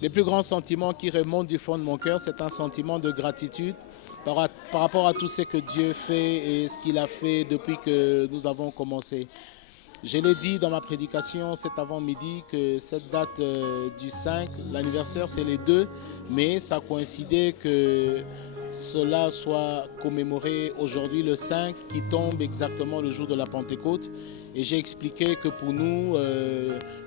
Les plus grands sentiments qui remontent du fond de mon cœur, c'est un sentiment de gratitude par rapport à tout ce que Dieu fait et ce qu'il a fait depuis que nous avons commencé. Je l'ai dit dans ma prédication cet avant-midi que cette date du 5, l'anniversaire c'est les 2, mais ça coïncidait que cela soit commémoré aujourd'hui le 5 qui tombe exactement le jour de la Pentecôte. Et j'ai expliqué que pour nous,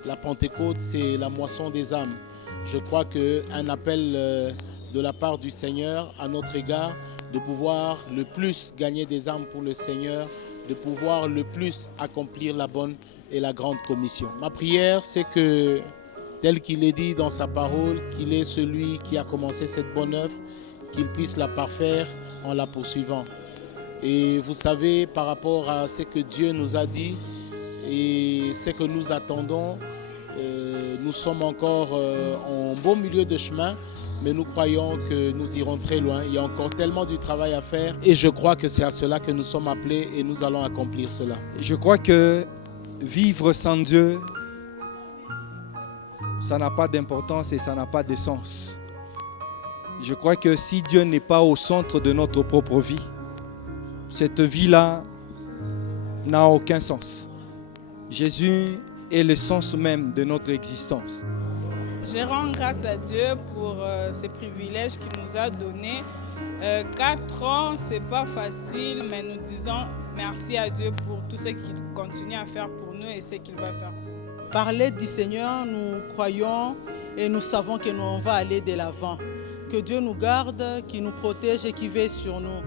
la Pentecôte c'est la moisson des âmes. Je crois qu'un appel de la part du Seigneur à notre égard de pouvoir le plus gagner des âmes pour le Seigneur, de pouvoir le plus accomplir la bonne et la grande commission. Ma prière, c'est que, tel qu'il est dit dans sa parole, qu'il est celui qui a commencé cette bonne œuvre, qu'il puisse la parfaire en la poursuivant. Et vous savez, par rapport à ce que Dieu nous a dit et ce que nous attendons, nous sommes encore en beau milieu de chemin, mais nous croyons que nous irons très loin. Il y a encore tellement du travail à faire et je crois que c'est à cela que nous sommes appelés et nous allons accomplir cela. Je crois que vivre sans Dieu, ça n'a pas d'importance et ça n'a pas de sens. Je crois que si Dieu n'est pas au centre de notre propre vie, cette vie-là n'a aucun sens. Jésus est le sens même de notre existence. Je rends grâce à Dieu pour ce privilège qu'il nous a donné. 4 ans, ce n'est pas facile, mais nous disons merci à Dieu pour tout ce qu'il continue à faire pour nous et ce qu'il va faire pour nous. Par l'aide du Seigneur, nous croyons et nous savons que nous on va aller de l'avant. Que Dieu nous garde, qu'il nous protège et qu'il veille sur nous.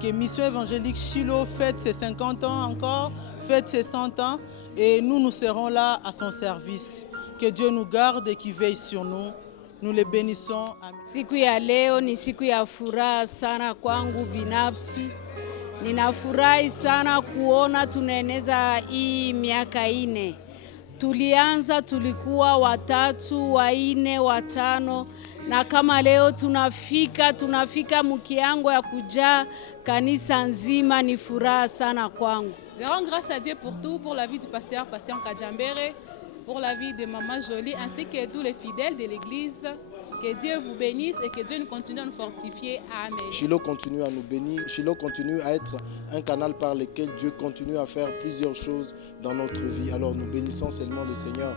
Que Mission Évangélique Shiloh fête ses 50 ans encore, fête ses 100 ans et nous serons là à son service. Que Dieu nous garde et qu'il veille sur nous. Nous les bénissons. Amen. Siku ya leo ni siku ya furaha sana kwangu binafsi. Ninafurahi sana kuona tunaeneza hii miaka 4. Tulianza tulikuwa 3, 4, 5 na kama leo tunafika mkiango ya kujaa kanisa nzima, ni furaha sana kwangu. Je rends grâce à Dieu pour tout, pour la vie du pasteur Patient Kajambere, pour la vie de Maman Jolie, ainsi que tous les fidèles de l'église. Que Dieu vous bénisse et que Dieu nous continue à nous fortifier. Amen. Shiloh continue à nous bénir. Shiloh continue à être un canal par lequel Dieu continue à faire plusieurs choses dans notre vie. Alors nous bénissons seulement le Seigneur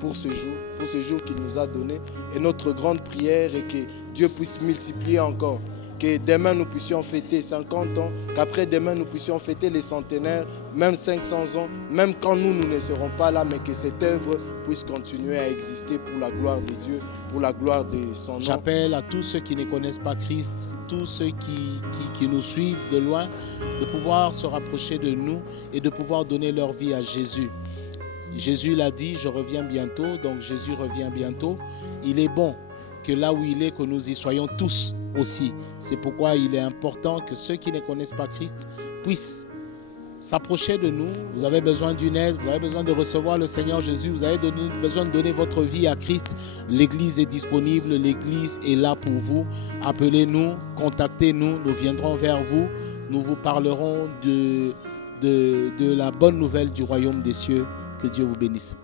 pour ce jour qu'il nous a donné. Et notre grande prière est que Dieu puisse multiplier encore. Que demain nous puissions fêter 50 ans, qu'après demain nous puissions fêter les centenaires, même 500 ans, même quand nous ne serons pas là, mais que cette œuvre puisse continuer à exister pour la gloire de Dieu, pour la gloire de son nom. J'appelle à tous ceux qui ne connaissent pas Christ, tous ceux qui nous suivent de loin, de pouvoir se rapprocher de nous et de pouvoir donner leur vie à Jésus. Jésus l'a dit, je reviens bientôt, donc Jésus revient bientôt. Il est bon que là où il est, que nous y soyons tous aussi. C'est pourquoi il est important que ceux qui ne connaissent pas Christ puissent s'approcher de nous. Vous avez besoin d'une aide, vous avez besoin de recevoir le Seigneur Jésus, vous avez besoin de donner votre vie à Christ. L'Église est disponible, l'Église est là pour vous. Appelez-nous, contactez-nous, nous viendrons vers vous. Nous vous parlerons de la bonne nouvelle du royaume des cieux. Que Dieu vous bénisse.